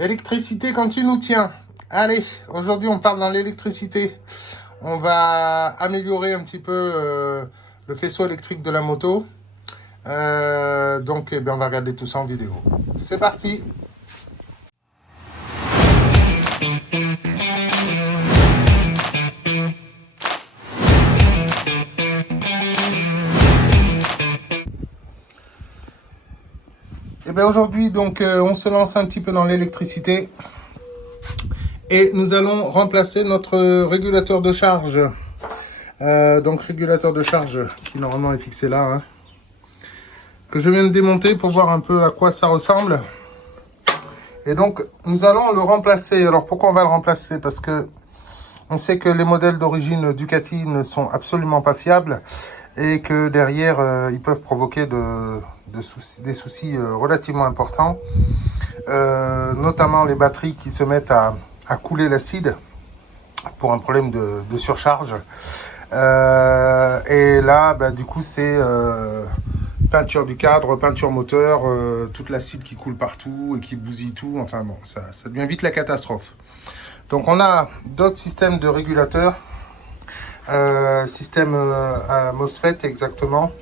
Électricité quand tu nous tiens. Allez, aujourd'hui on parle dans l'électricité. On va améliorer un petit peu le faisceau électrique de la moto. Donc on va regarder tout ça en vidéo. C'est parti. Et bien aujourd'hui donc on se lance un petit peu dans l'électricité. Et nous allons remplacer notre régulateur de charge. Donc régulateur de charge qui normalement est fixé là. Hein, que je viens de démonter pour voir un peu à quoi ça ressemble. Et donc nous allons le remplacer. Alors pourquoi on va le remplacer? Parce que on sait que les modèles d'origine Ducati ne sont absolument pas fiables. Et que derrière ils peuvent provoquer des soucis relativement importants. Notamment les batteries qui se mettent à couler l'acide pour un problème de surcharge. Et là, du coup, c'est peinture du cadre, peinture moteur, toute l'acide qui coule partout et qui bousille tout. Enfin bon, ça devient vite la catastrophe. Donc on a d'autres systèmes de régulateurs, système MOSFET exactement,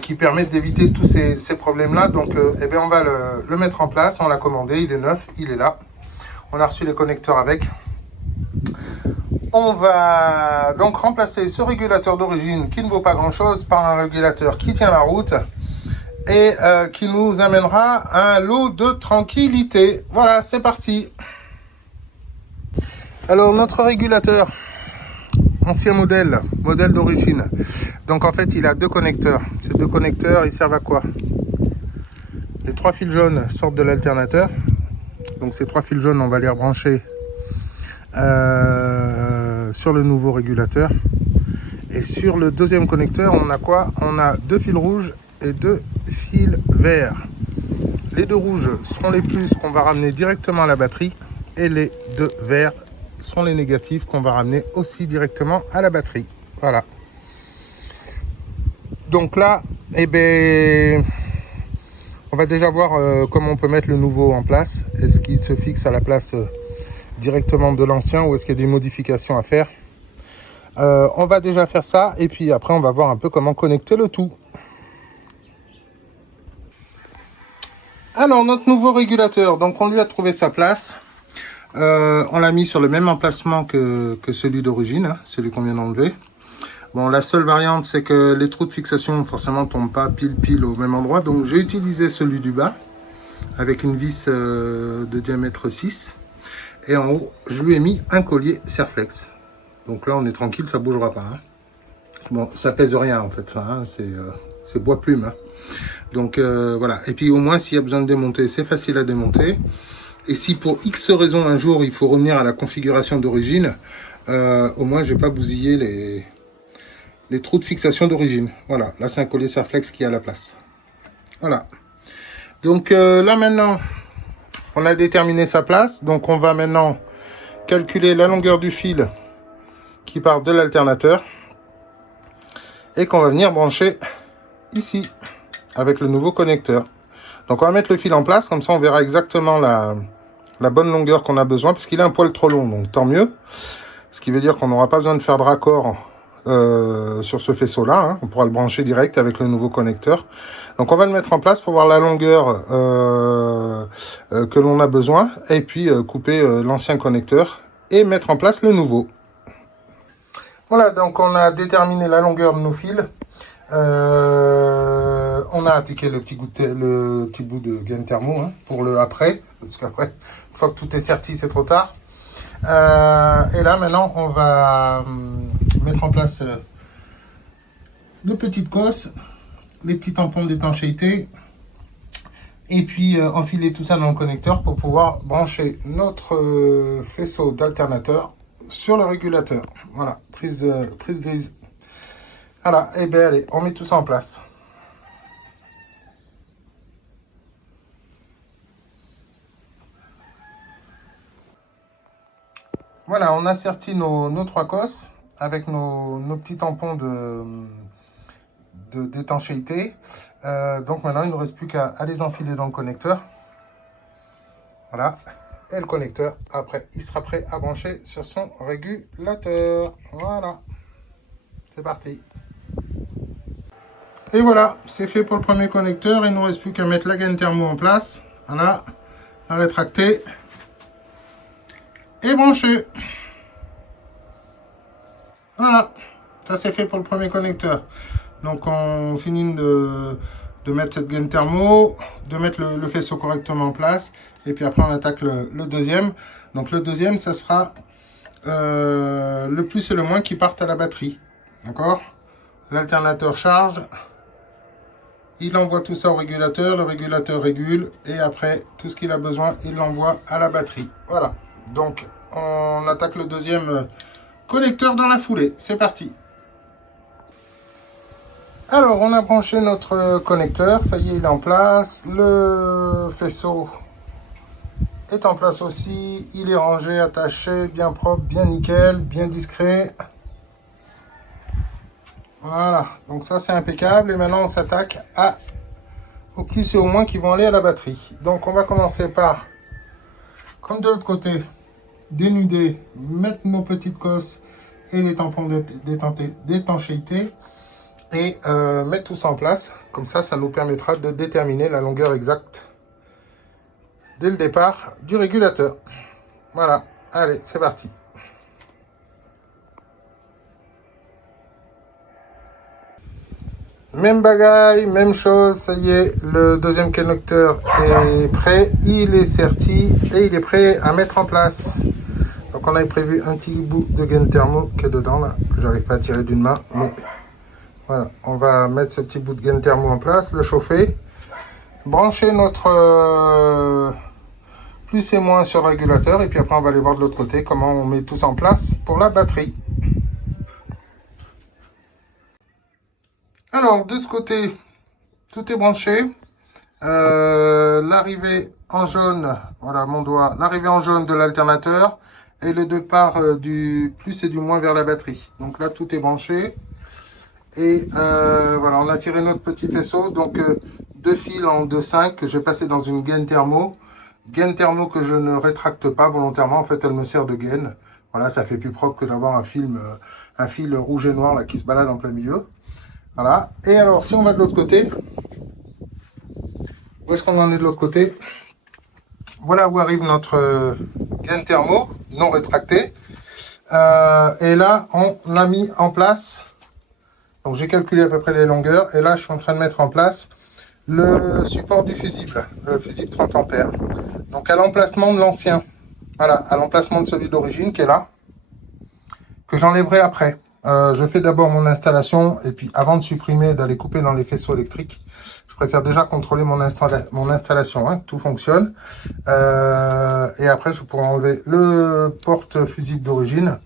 qui permettent d'éviter tous ces problèmes-là. Donc on va le mettre en place, on l'a commandé, il est neuf, il est là. On a reçu les connecteurs avec. On va donc remplacer ce régulateur d'origine qui ne vaut pas grand chose par un régulateur qui tient la route et qui nous amènera un lot de tranquillité. Voilà, c'est parti. Alors notre régulateur, ancien modèle d'origine. Donc en fait il a deux connecteurs. Ces deux connecteurs ils servent à quoi? Les trois fils jaunes sortent de l'alternateur. Donc ces trois fils jaunes on va les rebrancher sur le nouveau régulateur. Et sur le deuxième connecteur on a quoi? On a deux fils rouges et deux fils verts. Les deux rouges seront les plus qu'on va ramener directement à la batterie et les deux verts seront les négatifs qu'on va ramener aussi directement à la batterie. Voilà. Donc là, on va déjà voir comment on peut mettre le nouveau en place. Est-ce qu'il se fixe à la place directement de l'ancien ou est-ce qu'il y a des modifications à faire? On va déjà faire ça et puis après on va voir un peu comment connecter le tout. Alors notre nouveau régulateur, donc on lui a trouvé sa place. On l'a mis sur le même emplacement que celui d'origine, hein, celui qu'on vient d'enlever. Bon, la seule variante, c'est que les trous de fixation, forcément, ne tombent pas pile au même endroit. Donc, j'ai utilisé celui du bas, avec une vis de diamètre 6. Et en haut, je lui ai mis un collier Serflex. Donc là, on est tranquille, ça ne bougera pas. Hein. Bon, ça pèse rien, en fait, ça. Hein, c'est bois plume. Hein. Donc, voilà. Et puis, au moins, s'il y a besoin de démonter, c'est facile à démonter. Et si pour X raison un jour il faut revenir à la configuration d'origine, au moins j'ai pas bousillé les trous de fixation d'origine. Voilà, là c'est un collier Serflex qui est à la place. Voilà. Donc là maintenant, on a déterminé sa place. Donc on va maintenant calculer la longueur du fil qui part de l'alternateur et qu'on va venir brancher ici avec le nouveau connecteur. Donc on va mettre le fil en place, comme ça on verra exactement la bonne longueur qu'on a besoin, parce qu'il est un poil trop long, donc tant mieux. Ce qui veut dire qu'on n'aura pas besoin de faire de raccord sur ce faisceau-là. Hein. On pourra le brancher direct avec le nouveau connecteur. Donc on va le mettre en place pour voir la longueur que l'on a besoin, et puis couper l'ancien connecteur et mettre en place le nouveau. Voilà, donc on a déterminé la longueur de nos fils. On a appliqué le petit bout de gaine thermo hein, pour le après, parce qu'après, une fois que tout est serti, c'est trop tard. Et là, maintenant, on va mettre en place de petites cosses, les petits tampons d'étanchéité, et puis enfiler tout ça dans le connecteur pour pouvoir brancher notre faisceau d'alternateur sur le régulateur. Voilà, prise grise. Voilà, et bien allez, on met tout ça en place. Voilà, on a serti nos trois cosses avec nos petits tampons d'étanchéité. Donc maintenant, il ne nous reste plus qu'à les enfiler dans le connecteur. Voilà. Et le connecteur, après, il sera prêt à brancher sur son régulateur. Voilà. C'est parti. Et voilà, c'est fait pour le premier connecteur. Il ne nous reste plus qu'à mettre la gaine thermo en place. Voilà. La rétracter. Et brancher. Voilà. Ça, c'est fait pour le premier connecteur. Donc, on finit de mettre cette gaine thermo, de mettre le faisceau correctement en place. Et puis après, on attaque le deuxième. Donc, le deuxième, ça sera le plus et le moins qui partent à la batterie. D'accord? L'alternateur charge. Il envoie tout ça au régulateur. Le régulateur régule. Et après, tout ce qu'il a besoin, il l'envoie à la batterie. Voilà. Donc, on attaque le deuxième connecteur dans la foulée. C'est parti. Alors, on a branché notre connecteur. Ça y est, il est en place. Le faisceau est en place aussi. Il est rangé, attaché, bien propre, bien nickel, bien discret. Voilà. Donc ça, c'est impeccable. Et maintenant, on s'attaque au plus et au moins qui vont aller à la batterie. Donc, on va commencer par, comme de l'autre côté, dénuder, mettre nos petites cosses et les tampons d'étanchéité. Et mettre tout ça en place. Comme ça, ça nous permettra de déterminer la longueur exacte dès le départ du régulateur. Voilà. Allez, c'est parti. Même bagaille, même chose. Ça y est, le deuxième connecteur est prêt. Il est serti et il est prêt à mettre en place. Donc, on avait prévu un petit bout de gaine thermo qui est dedans, là, que j'arrive pas à tirer d'une main, mais... Voilà, on va mettre ce petit bout de gaine thermo en place, le chauffer, brancher notre plus et moins sur le régulateur, et puis après on va aller voir de l'autre côté comment on met tout ça en place pour la batterie. Alors, de ce côté, tout est branché. L'arrivée en jaune, voilà mon doigt, l'arrivée en jaune de l'alternateur, et le départ du plus et du moins vers la batterie. Donc là, tout est branché. Et voilà, on a tiré notre petit faisceau, donc deux fils en 2,5 que j'ai passé dans une gaine thermo. Gaine thermo que je ne rétracte pas volontairement, en fait elle me sert de gaine. Voilà, ça fait plus propre que d'avoir un fil rouge et noir là, qui se balade en plein milieu. Voilà, et alors si on va de l'autre côté, où est-ce qu'on en est de l'autre côté? Voilà où arrive notre gaine thermo, non rétractée. Et là, on l'a mis en place. Donc j'ai calculé à peu près les longueurs et là je suis en train de mettre en place le support du fusible, le fusible 30 ampères. Donc à l'emplacement de l'ancien, voilà, à l'emplacement de celui d'origine qui est là, que j'enlèverai après. Je fais d'abord mon installation et puis avant de supprimer, d'aller couper dans les faisceaux électriques, je préfère déjà contrôler mon installation, hein, que tout fonctionne. Et après je pourrai enlever le porte fusible d'origine.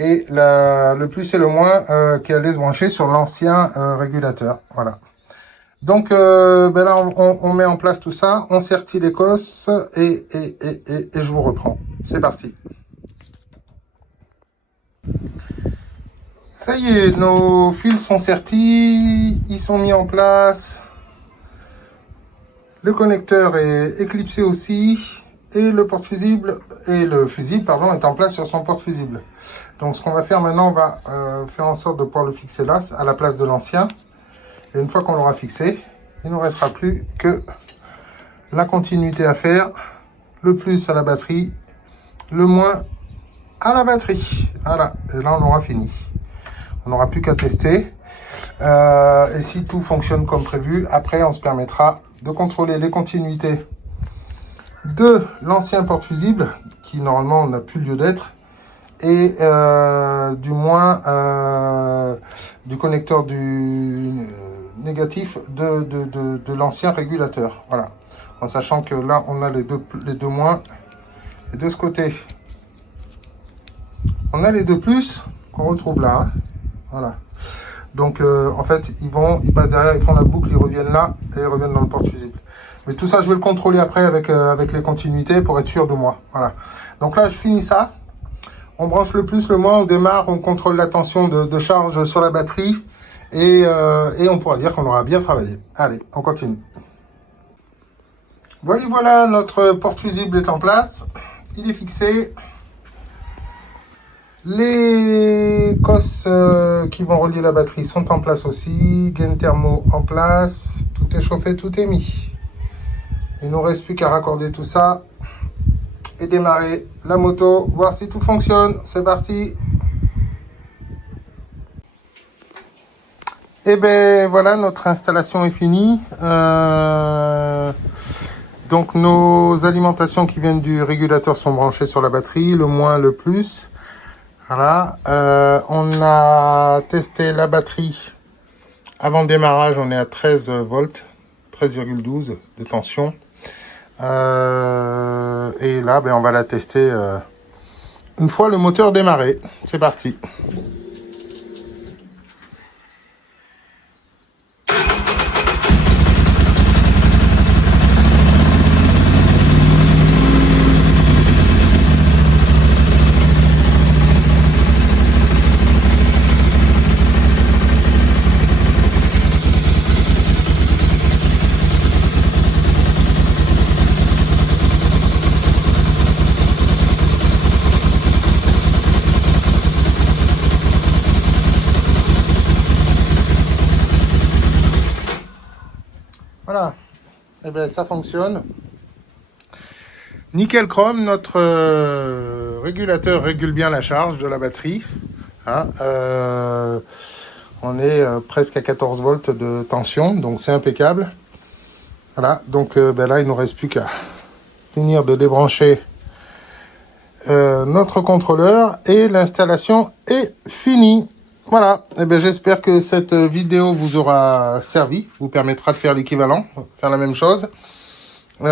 Et le plus et le moins qui allait se brancher sur l'ancien régulateur. Voilà. Donc là, on met en place tout ça, on sertit les cosses et je vous reprends. C'est parti. Ça y est, nos fils sont sertis, ils sont mis en place. Le connecteur est éclipsé aussi. Et le porte-fusible, le fusible, pardon, est en place sur son porte-fusible. Donc ce qu'on va faire maintenant, on va faire en sorte de pouvoir le fixer là, à la place de l'ancien. Et une fois qu'on l'aura fixé, il ne nous restera plus que la continuité à faire. Le plus à la batterie, le moins à la batterie. Voilà, et là on aura fini. On n'aura plus qu'à tester. Et si tout fonctionne comme prévu, après on se permettra de contrôler les continuités de l'ancien porte-fusible, qui normalement n'a plus lieu d'être, et du moins du connecteur du négatif de l'ancien régulateur. Voilà, en sachant que là on a les deux moins, et de ce côté on a les deux plus qu'on retrouve là, hein. Voilà, donc en fait ils passent derrière, ils font la boucle, ils reviennent là et ils reviennent dans le porte-fusible. Mais tout ça, je vais le contrôler après avec les continuités pour être sûr de moi. Voilà. Donc là, je finis ça. On branche le plus, le moins, on démarre, on contrôle la tension de charge sur la batterie. Et on pourra dire qu'on aura bien travaillé. Allez, on continue. Voilà, notre porte-fusible est en place. Il est fixé. Les cosses qui vont relier la batterie sont en place aussi. Gain thermo en place. Tout est chauffé, tout est mis. Il ne nous reste plus qu'à raccorder tout ça et démarrer la moto, voir si tout fonctionne. C'est parti. Et ben voilà, notre installation est finie. Donc nos alimentations qui viennent du régulateur sont branchées sur la batterie, le moins, le plus. Voilà. On a testé la batterie avant le démarrage, on est à 13 volts, 13,12 de tension. Et là, ben, on va la tester une fois le moteur démarré. C'est parti. Voilà, et bien ça fonctionne. Nickel chrome, notre régulateur régule bien la charge de la batterie. Hein, on est presque à 14 volts de tension, donc c'est impeccable. Voilà, donc ben là il ne nous reste plus qu'à finir de débrancher notre contrôleur et l'installation est finie. Voilà, et bien j'espère que cette vidéo vous aura servi, vous permettra de faire l'équivalent, faire la même chose. Avant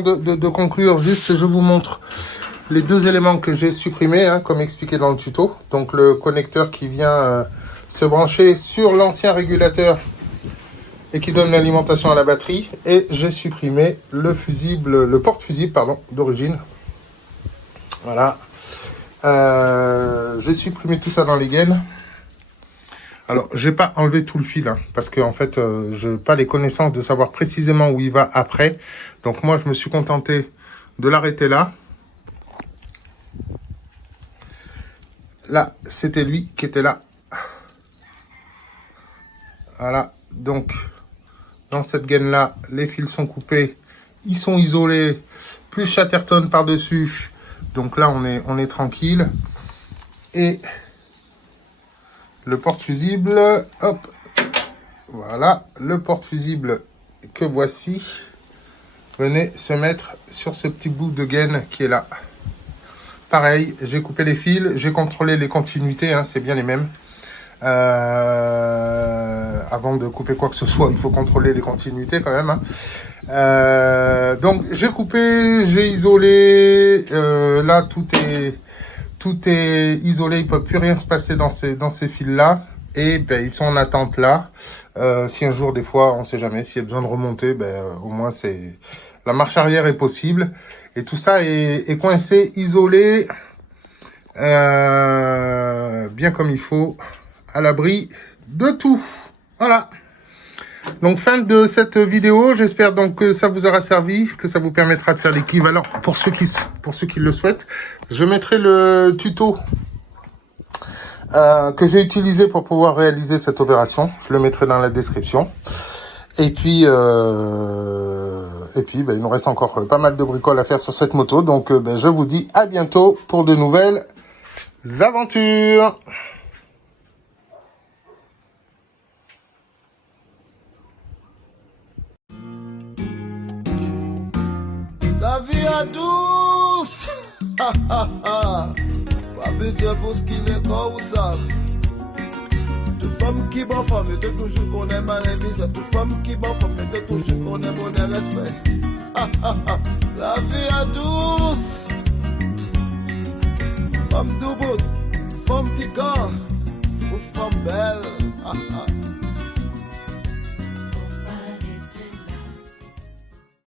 de conclure, juste je vous montre les deux éléments que j'ai supprimés, hein, comme expliqué dans le tuto. Donc le connecteur qui vient se brancher sur l'ancien régulateur et qui donne l'alimentation à la batterie. Et j'ai supprimé le fusible, le porte-fusible pardon, d'origine. Voilà. J'ai supprimé tout ça dans les gaines. Alors, j'ai pas enlevé tout le fil, hein, parce que en fait, je n'ai pas les connaissances de savoir précisément où il va après. Donc moi, je me suis contenté de l'arrêter là. Là, c'était lui qui était là. Voilà. Donc, dans cette gaine-là, les fils sont coupés. Ils sont isolés. Plus Chatterton par-dessus. Donc là, on est tranquille. Et le porte-fusible, hop, voilà, le porte-fusible que voici, venez se mettre sur ce petit bout de gaine qui est là. Pareil, j'ai coupé les fils, j'ai contrôlé les continuités, hein, c'est bien les mêmes. Avant de couper quoi que ce soit, il faut contrôler les continuités quand même. Hein. Donc j'ai coupé, j'ai isolé, là tout est isolé, il ne peut plus rien se passer dans ces fils là, et ben, ils sont en attente là. Si un jour, des fois, on ne sait jamais, s'il y a besoin de remonter, ben, au moins la marche arrière est possible, et tout ça est coincé, isolé, bien comme il faut, à l'abri de tout. Voilà. Donc fin de cette vidéo, j'espère donc que ça vous aura servi, que ça vous permettra de faire l'équivalent pour ceux qui le souhaitent. Je mettrai le tuto que j'ai utilisé pour pouvoir réaliser cette opération. Je le mettrai dans la description. Et puis ben, il nous reste encore pas mal de bricoles à faire sur cette moto. Donc ben, je vous dis à bientôt pour de nouvelles aventures. La vie est douce. Pas besoin pour ce qu'il est corps ou ça. Toute femme qui bat femme, de toujours qu'on aime à l'église. Toute femme qui bat femme, de toujours qu'on aime au respect. La vie est douce. Femme double.